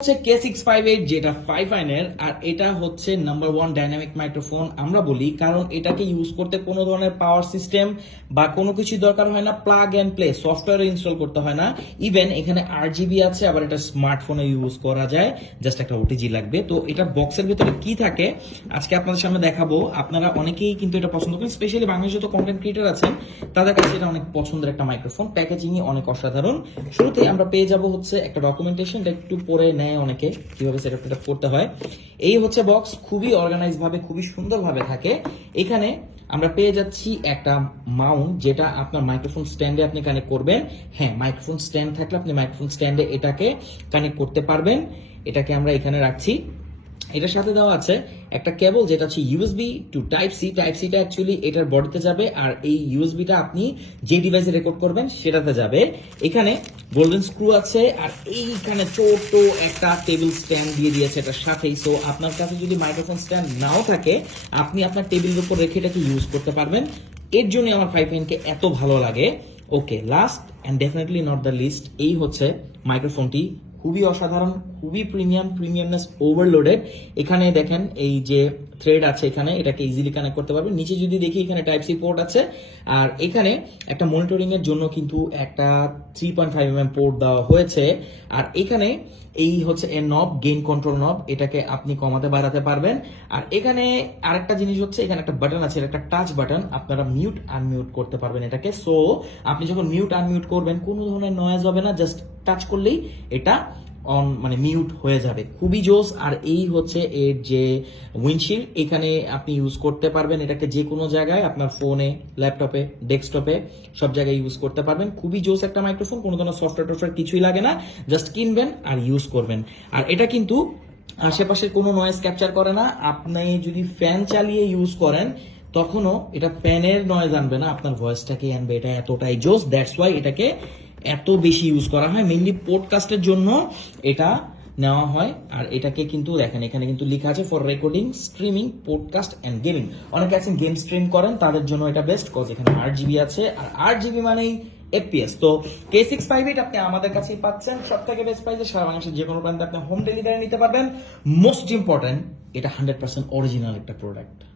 হচ্ছে কে six five eight যেটা five আইনের আর এটা হচ্ছে নাম্বার ওয়ান ডাইনামিক মাইক্রোফোন আমরা বলি, কারণ এটাকে ইউজ করতে কোনো ধরনের পাওয়ার সিস্টেম বা কোনো কিছু দরকার হয় না plug and play software install করতে হয় না। ইভেন এখানে আর জিবি আছে, আবার এটা স্মার্টফোনে ইউজ করা যায়। জাস্ট একটা ওটিজি লাগবে। তো এটা বক্সের ভিতরে কি থাকে? আজকে আপনাদের সামনে দেখাবো। আপনারা অনেকেই কিন্তু এটা পছন্দ করেন স্পেশালি বাংলাদেশে যত কন্টেন্ট ক্রিয়েটার আছেন, তাদের কাছে এটা অনেক পছন্দের একটা মাইক্রোফোন প্যাকেজিংই অনেক অসাধারণ। শুরুতেই আমরা পেয়ে যাব হচ্ছে একটা ডকুমেন্টেশন একটু পরে নেয় অনেকে কীভাবে সেট করতে হয়। এই হচ্ছে বক্স খুবই অর্গানাইজ ভাবে, খুবই সুন্দরভাবে থাকে। এখানে আমরা পেয়ে যাচ্ছি একটা মাউন্ট যেটা আপনার মাইক্রোফোন স্ট্যান্ডে আপনি কানেক্ট করবেন। হ্যাঁ মাইক্রোফোন স্ট্যান্ড থাকলে আপনি মাইক্রোফোন স্ট্যান্ডে এটাকে কানেক্ট করতে পারবেন। এটাকে আমরা এখানে রাখছি। এটার সাথে দেওয়া আছে একটা কেবল যেটা হচ্ছে USB two type C type সিটা অ্যাকচুয়ালি এটার বডিতে যাবে আর এই ইউএসবিটা আপনি যে ডিভাইসে রেকর্ড করবেন সেটাতে যাবে। এখানে গোল্ডেন স্ক্রু আছে আর এইখানে ছোট একটা টেবিল স্ট্যান্ড দিয়ে দিয়েছে এটার সাথেই। সো আপনার কাছে যদি মাইক্রোফোন স্ট্যান্ড নাও থাকে, আপনি আপনার টেবিলের উপর রেখে এটাকে ইউজ করতে পারবেন। এর জন্য আমার ফাইভ কে এত ভালো লাগে। Okay last and definitely not the least এই হচ্ছে মাইক্রোফোনটি খুবই অসাধারণ খুবই প্রিমিয়াম প্রিমিয়ামনেস ওভারলোডেড এখানে দেখেন এই যে থ্রেড আছে এখানে, এটাকে ইজিলি কানেক্ট করতে পারবেন। নিচে যদি দেখি এখানে টাইপ সি পোর্ট আছে। আর এখানে একটা মনিটরিং এর জন্য কিন্তু একটা three point five M port দেওয়া হয়েছে। আর এখানে এই হচ্ছে এর নব গেইন কন্ট্রোল নব এটাকে আপনি কমাতে বাড়াতে পারবেন। আর এখানে আরেকটা জিনিস হচ্ছে, এখানে একটা বাটন আছে একটা টাচ বাটন আপনারা মিউট আনমিউট করতে পারবেন এটাকে। সো আপনি যখন মিউট আনমিউট করবেন, কোনো ধরনের নয়েজ হবে না জাস্ট টাচ করলেই এটা অন মানে মিউট হয়ে যাবে। খুবই জোস, আর এই হচ্ছে এর যে উইন্ডশিল্ড এখানে আপনি ইউজ করতে পারবেন এটাকে যে কোনো জায়গায়, আপনার ফোনে ল্যাপটপে ডেস্কটপে সব জায়গায় ইউজ করতে পারবেন। খুবই জোস একটা মাইক্রোফোন কোনো ধরনের সফটওয়্যার টফটওয়্যার কিছুই লাগে না জাস্ট কিনবেন আর ইউজ করবেন। আর এটা কিন্তু আশেপাশের কোনো নয়েজ ক্যাপচার করে না, আপনি যদি ফ্যান চালিয়ে ইউজ করেন, তখনও এটা ফ্যানের নয়েজ আনবে না, আপনার ভয়েসটাকে আনবে, এটা এতটাই জোস দ্যাটস ওয়াই এটাকে এত বেশি ইউজ করা হয় মেনলি পডকাস্টের জন্য এটা নেওয়া হয়। আর এটাকে কিন্তু দেখেন, এখানে কিন্তু লেখা আছে for recording streaming podcast and gaming অনেকে আছেন গেম স্ট্রিম করেন, তাদের জন্য এটা বেস্ট কজ এখানে আট জিবি আছে। আর আট জিবি মানেই এফপিএস তো কে সিক্স ফাইভ এইট আপনি আমাদের কাছেই পাচ্ছেন। সব থেকে বেস্ট প্রাইসে সারা বাংলাদেশের যে কোনো প্রান্তে আপনি হোম ডেলিভারি নিতে পারবেন। মোস্ট ইম্পর্টেন্ট এটা হান্ড্রেড পার্সেন্ট অরিজিনাল একটা প্রোডাক্ট